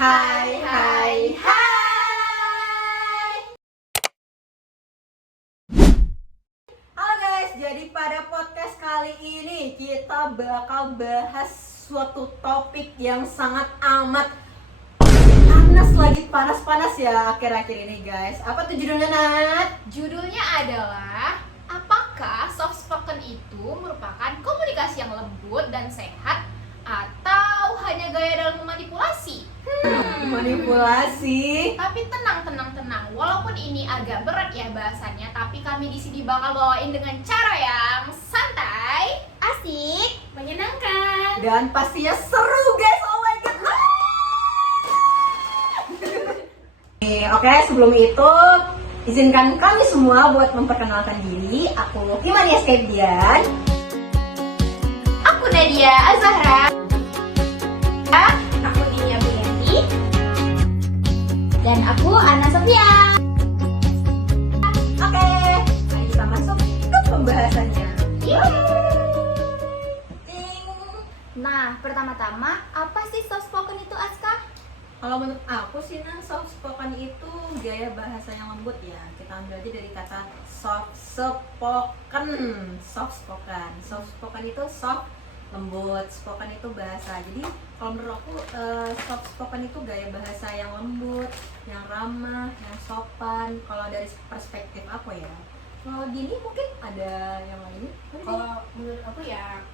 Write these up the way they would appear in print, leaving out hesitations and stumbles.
Hai, hai, hai. Halo guys, jadi pada podcast kali ini kita bakal bahas suatu topik yang sangat amat panas, lagi panas-panas ya akhir-akhir ini guys. Apa tuh judulnya, Nat? Judulnya adalah apakah soft spoken itu merupakan komunikasi yang lembut dan sehat atau hanya gaya dalam memanipulasi? Manipulasi. Tapi tenang. Walaupun ini agak berat ya bahasannya, tapi kami di sini bakal bawain dengan cara yang santai, asik, menyenangkan. Dan pastinya seru guys. Oh my god. Oke, sebelum itu izinkan kami semua buat memperkenalkan diri. Aku Himania Skepdian. Aku Nadia Azahra. Aku Dinia Buyanti. Dan aku Ana Sofia. Oke, mari kita masuk ke pembahasannya. Nah, pertama-tama, apa sih soft spoken itu, Aska? Kalau menurut aku sih, soft spoken itu gaya bahasa yang lembut ya. Kita ambil aja dari kata soft spoken. Soft spoken itu soft, lembut. Spoken itu bahasa. Jadi kalau menurut aku soft spoken itu gaya bahasa yang lembut, yang ramah, yang sopan. Kalau dari perspektif aku ya. Kalau Dini mungkin ada yang lain? Kalau menurut aku ya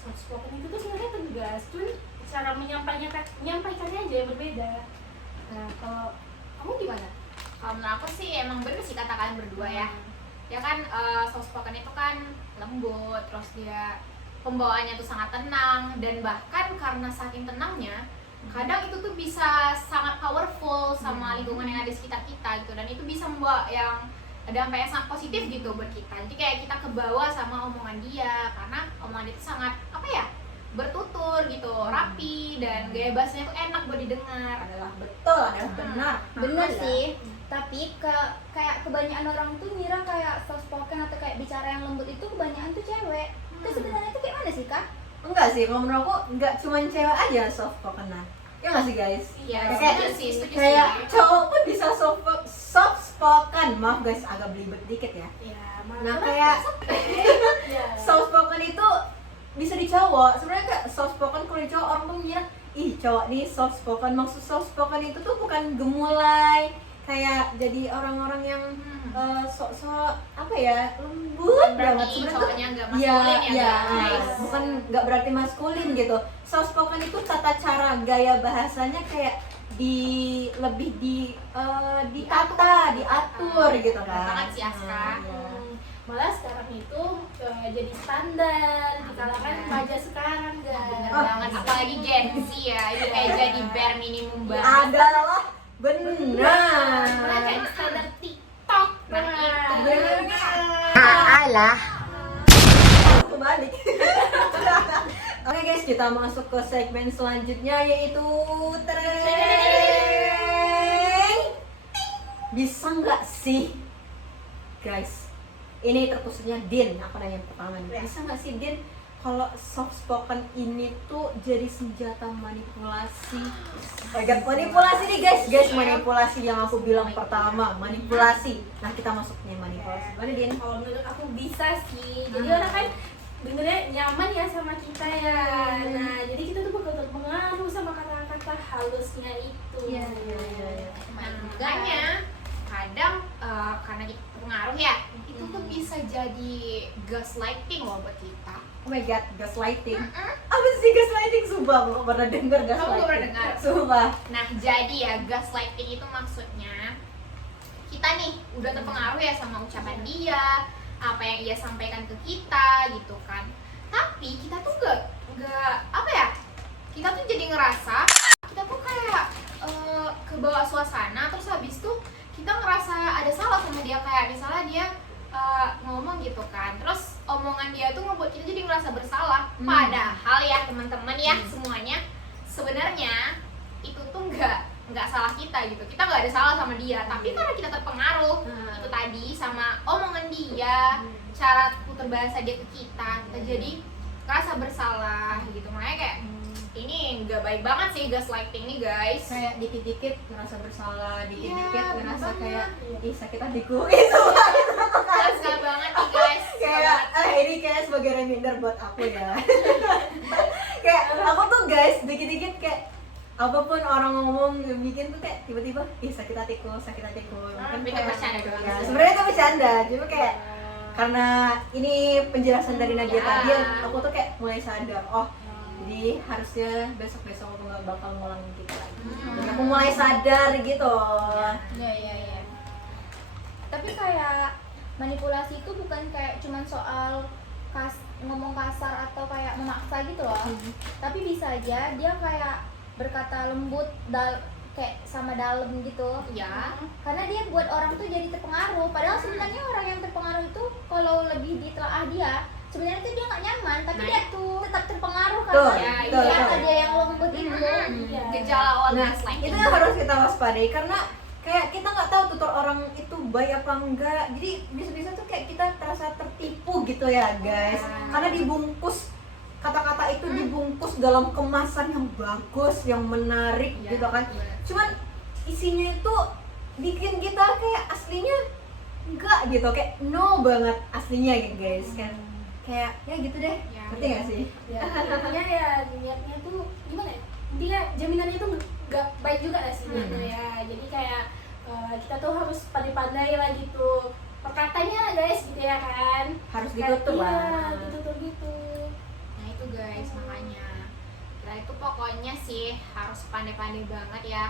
soft spoken itu tuh sebenarnya tegas, cuman cara menyampaikannya aja yang berbeda. Nah, kalau kamu gimana? Kalau menurut aku sih emang bener sih kata kalian berdua ya. Ya kan soft spoken itu kan lembut, terus dia pembawaannya tuh sangat tenang, dan bahkan karena saking tenangnya kadang itu tuh bisa sangat powerful sama lingkungan yang ada di sekitar kita gitu, dan itu bisa membawa yang dampak yang sangat positif gitu buat kita. Jadi kayak kita kebawa sama omongan dia, karena omongan dia itu sangat apa ya, bertutur gitu, rapi, dan gaya bahasanya tuh enak buat didengar. Adalah betul, adalah benar. Bener Ada. sih, tapi kayak kebanyakan orang tuh ngira kayak soft spoken atau kayak bicara yang lembut itu kebanyakan tuh cewek. Terus sebenarnya itu kayak mana sih, Kak? Enggak sih, kalau menurut aku enggak cuma cewek aja soft spoken. Ya nggak sih guys? Iya, Kayak- setuju Kayak sih. cowok pun bisa soft spoken. Maaf guys, agak belibet dikit ya. Ya, Nah kayak ya. soft spoken itu bisa di cowok. Sebenarnya kayak soft spoken kalau di cowok orang tuh mengira, ih cowok nih soft spoken. Maksud soft spoken itu tuh bukan gemulai, kayak jadi orang-orang yang sok-sok apa ya, lembut banget. Berarti Sebenarnya tuh cowoknya nggak maskulin ya, guys. bukan, nggak berarti maskulin gitu. Soft spoken itu tata cara gaya bahasanya kayak lebih ditata, diatur gitu kan. Bener banget sih, Aska. Iya. Malah sekarang itu jadi standar di kalangan remaja sekarang, guys. Bener banget, apalagi Gen Z ya, itu kayak jadi bare minimum banget. Adalah benar. Malah kayak standar TikTok. Nah, itu. Alah. Kembali. Oke guys, kita masuk ke segmen selanjutnya, yaitu bisa nggak sih guys, ini terkhususnya Din, aku nanya yang pertama nih, bisa nggak sih Din kalau soft spoken ini tuh jadi senjata manipulasi? Manipulasi nih guys, manipulasi yang aku bilang pertama, manipulasi. Nah kita masuk nih manipulasi, gimana Din? Kalau menurut aku bisa sih. Jadi orang kan dengernya nyaman ya sama kita ya. Nah, jadi kita tuh bakal terpengaruh sama kata-kata halusnya itu. Iya. Makanya kadang karena kita pengaruh ya, itu tuh bisa jadi gaslighting loh buat kita. Oh my god, gaslighting. Apa sih gaslighting? Sumpah aku nggak pernah denger gaslighting. Kamu nggak pernah dengar? Sumpah. Nah, jadi ya gaslighting itu maksudnya kita nih udah terpengaruh ya sama ucapan dia, apa yang ia sampaikan ke kita gitu kan. Tapi kita tuh nggak apa ya? Kita tuh jadi ngerasa kita tuh kayak kebawa suasana, terus habis itu kita ngerasa ada salah sama dia, kayak misalnya dia ngomong gitu kan, terus omongan dia tuh ngebuat kita jadi ngerasa bersalah. Padahal ya teman-teman ya semuanya sebenarnya itu tuh nggak salah kita gitu, kita nggak ada salah sama dia, tapi karena kita terpengaruh itu tadi sama omongan dia, cara putar bahasa dia ke kita jadi ngerasa bersalah gitu. Makanya kayak ini nggak baik banget sih gaslighting nih guys. Kayak dikit-dikit ngerasa bersalah, dikit-dikit Iya, ngerasa bener kayak banget. ih sakit hatiku itu Suka banget nih guys. kayak ini kayak sebagai reminder buat aku ya. Kayak aku tuh guys dikit-dikit kayak apapun orang ngomong yang bikin tuh kayak tiba-tiba ih sakit hatiku. Mungkin Tapi itu kayak- bercanda doang ya, sih. sebenarnya itu bercanda, cuma kayak karena ini penjelasan dari Nadia Ya. tadi aku tuh kayak mulai sadar, oh jadi harusnya besok-besok aku nggak bakal ngulangin gitu lagi. Dan aku mulai sadar gitu. Iya. Tapi kayak manipulasi itu bukan kayak cuman soal ngomong kasar atau kayak memaksa gitu loh. Tapi bisa aja dia kayak berkata lembut kayak sama dalam gitu. Ya. Karena dia buat orang tuh jadi terpengaruh. Padahal sebenarnya orang yang terpengaruh itu kalau lebih ditelaah dia, sebenarnya itu dia nggak nyaman, tapi Nah, dia tuh tetap terpengaruh Tuh, karena ya, betul, kata betul. dia yang lembut itu. Iya. Gejala awal Nah, gaslighting. itu yang harus kita waspadai karena kayak kita nggak tahu tutur orang itu baik apa enggak. Jadi bisa-bisa tuh kayak kita terasa tertipu gitu ya guys. Karena dibungkus kata-kata itu dibungkus dalam kemasan yang bagus, yang menarik Ya, gitu kan. bener. Cuman isinya itu bikin kita kayak aslinya enggak gitu, kayak no banget aslinya gitu guys kan. Kayak ya gitu deh. Ya. Ngerti nggak sih? Ya, intinya ya niatnya tuh gimana ya? Intinya jaminannya tuh nggak baik juga lah sih niatnya ya. Jadi kayak kita tuh harus pandai-pandai lah gitu. Perkatanya guys gitu ya kan. Harus Kayak, ditutup iya, lah. ditutup gitu. Nah itu guys, makanya kita itu pokoknya sih harus pandai-pandai banget ya,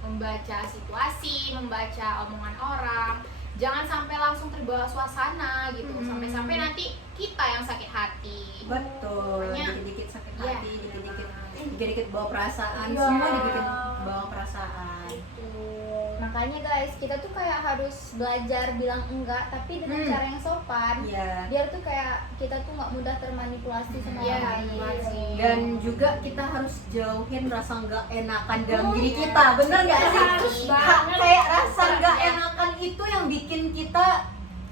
membaca situasi, membaca omongan orang. Jangan sampai langsung terbawa suasana gitu, sampai-sampai nanti kita yang sakit hati. Betul. Makanya- Dikit-dikit sakit Iya, hati, dikit-dikit bener dikit-dikit bawa perasaan, Iya. semua dikit bawa perasaan. Gitu. Makanya guys, kita tuh kayak harus belajar bilang enggak tapi dengan cara yang sopan. Iya. Biar tuh kayak kita tuh nggak mudah termanipulasi sama Iya, orang lain. benar sih. Dan juga kita harus jauhin rasa nggak enakan dalam diri kita, bener nggak sih? Harus banget. Kayak rasa nggak Iya. enakan itu yang bikin kita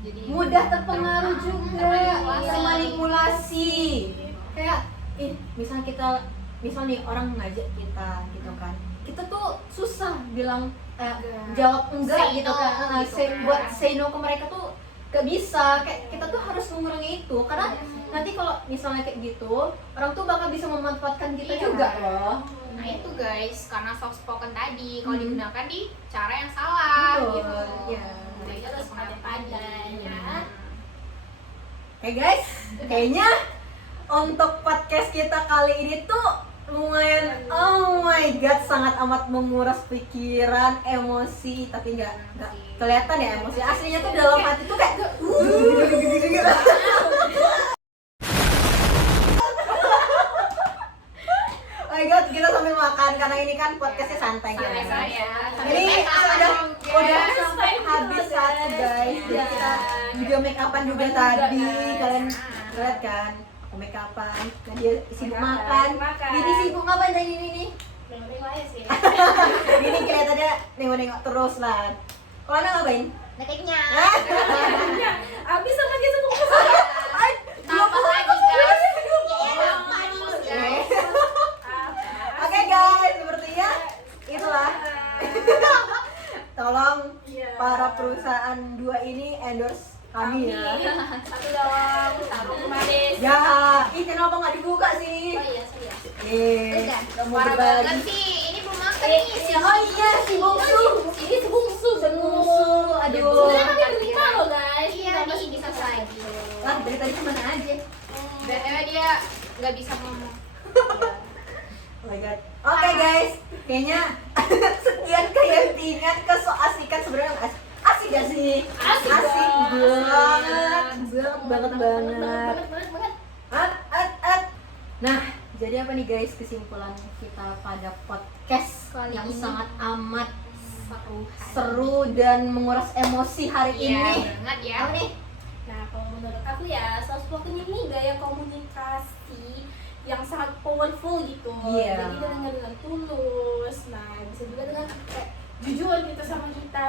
Jadi mudah terpengaruh juga, termanipulasi. termanipulasi. Kayak, misal nih orang ngajak kita gitu kan, kita tuh susah bilang jawab enggak Say gitu no, kan. gitu kan. Buat say no ke mereka tuh gak bisa, kayak kita tuh harus mengurangi itu karena nanti kalau misalnya kayak gitu orang tuh bakal bisa memanfaatkan kita Iya. juga loh. Nah itu guys, karena soft spoken tadi kalau digunakan di cara yang salah Betul, gitu. iya. Jadi Jadi harus pandai-pandai ya. Oke guys, kayaknya untuk podcast kita kali ini tuh lumayan, oh my god, sangat amat menguras pikiran, emosi, tapi nggak kelihatan ya emosi aslinya tuh dalam hati tuh kayak gitu. Oh my god, kita sambil makan karena ini kan podcastnya santai gitu. Santai ya. Ini udah sampai habis saatnya guys. Jadi Iya. kita juga make upan juga tadi. Kalian lihat kan? Aku make upan, dia sibuk makan. Didi sibuk ngapain tadi ini? Dengerin aja sih. Ini kelihatannya nengok-nengok terus lah. Kalau Ana ngapain? Nekeknya. Abis sama dia semua. Tambah lagi guys. Oke guys, sepertinya itulah. Tolong para perusahaan dua ini endorse kami ya. Satu doang, satu kemarin. Ya, ih kenapa nggak dibuka sih? Oh iya, sorry ya. Udah. Udah mau Parah berbagi. banget sih. Ini belum makan nih. Oh iya, si bungsu. Ini sebungsu. Bungsu, aduh. Sebenarnya kami berlima loh guys. Iya Kenapa nih sih bisa bisa? lagi. Lah dari tadi kemana aja? BTW dia nggak bisa ngomong. Oh my god. Oke guys, kayaknya sekian keyakinan kesoasikan sebenarnya asik gak sih? Asik Asik dong. banget. Banget. Nah, jadi apa nih guys kesimpulan kita pada podcast Kali yang ini. sangat amat Seru. seru dan menguras emosi hari Iya ini? banget ya. Apa nih? Nah, kalau menurut aku ya, soft spoken ini gaya komunikasi yang sangat powerful gitu. Iya. Jadi dengan tulus. Nah, bisa juga dengan kayak jujur gitu sama kita.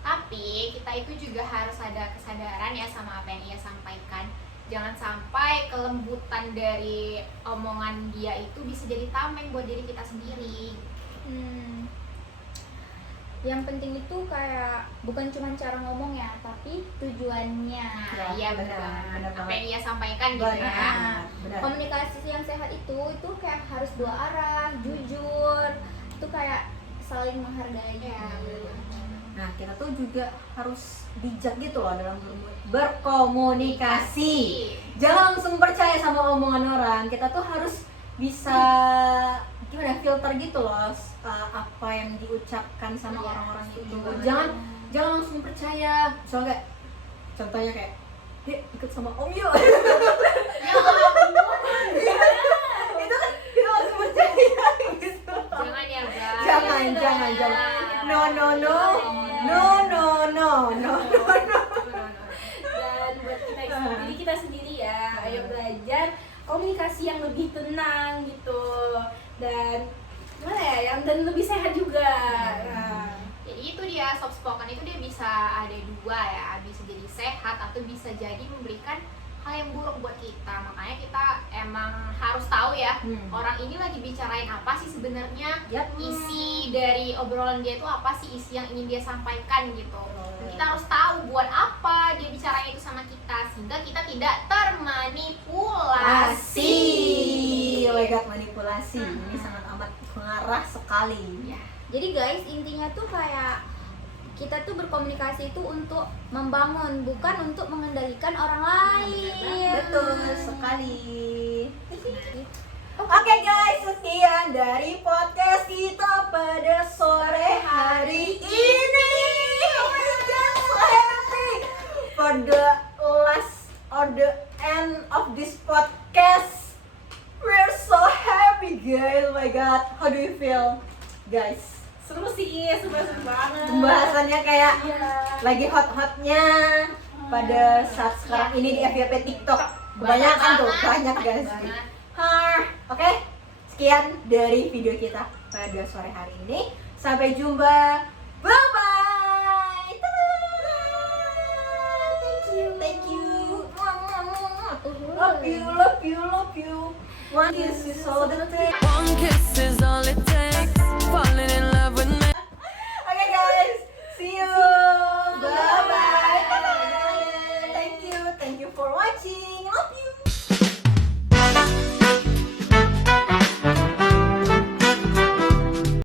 Tapi kita itu juga harus ada kesadaran ya sama apa yang ia sampaikan. Jangan sampai kelembutan dari omongan dia itu bisa jadi tameng buat diri kita sendiri. Yang penting itu kayak bukan cuma cara ngomong ya, tapi tujuannya. Nah, iya benar, benar Apa banget. yang dia sampaikan gitu ya. Benar, benar. Komunikasi yang sehat itu kayak harus dua arah, jujur, itu kayak saling menghargai. Iya, Nah, kita tuh juga harus bijak gitu loh dalam berkomunikasi. Jangan langsung percaya sama omongan orang. Kita tuh harus bisa gimana filter gitu loh apa yang diucapkan sama Iya, orang-orang itu. setuju banget. Jangan langsung percaya. Soalnya kayak contohnya kayak dia ikut sama Om yuk. Ya ampun. Itu kan kita langsung percaya gitu. Jangan ya guys. Jangan. No. Dan buat kita sendiri ya, ayo belajar komunikasi yang lebih tenang gitu, dan gimana ya, yang dan lebih sehat juga. Nah, Jadi itu dia, soft spoken itu dia bisa ada dua ya, bisa jadi sehat atau bisa jadi memberikan hal yang buruk buat kita. Makanya kita emang harus tahu ya, orang ini lagi bicarain apa sih sebenarnya, Yap. isi dari obrolan dia itu apa sih, isi yang ingin dia sampaikan gitu. Dan kita harus tahu buat apa dia bicarain itu sama kita, sehingga kita tidak termanipulasi. Legat manipulasi. Ini sangat amat mengarah sekali. Ya. Jadi guys, intinya tuh kayak kita tuh berkomunikasi itu untuk membangun, bukan untuk mengendalikan orang lain. Betul sekali. Oke guys, sekian dari podcast kita pada sore hari ini. Oh my god, so happy. For the last or the end of this podcast, we're so happy guys. Oh my god, how do you feel guys? seru sih, seru banget. Pembahasannya kayak Iya. lagi hot-hotnya pada saat sekarang ini di FYP TikTok. Kebanyakan tuh, banyak guys. Oke, sekian dari video kita pada sore hari ini. Sampai jumpa. Bye bye. Thank you. Love you. One kiss is all the time. One kiss is all it takes. Falling in love with me. Okay guys, see you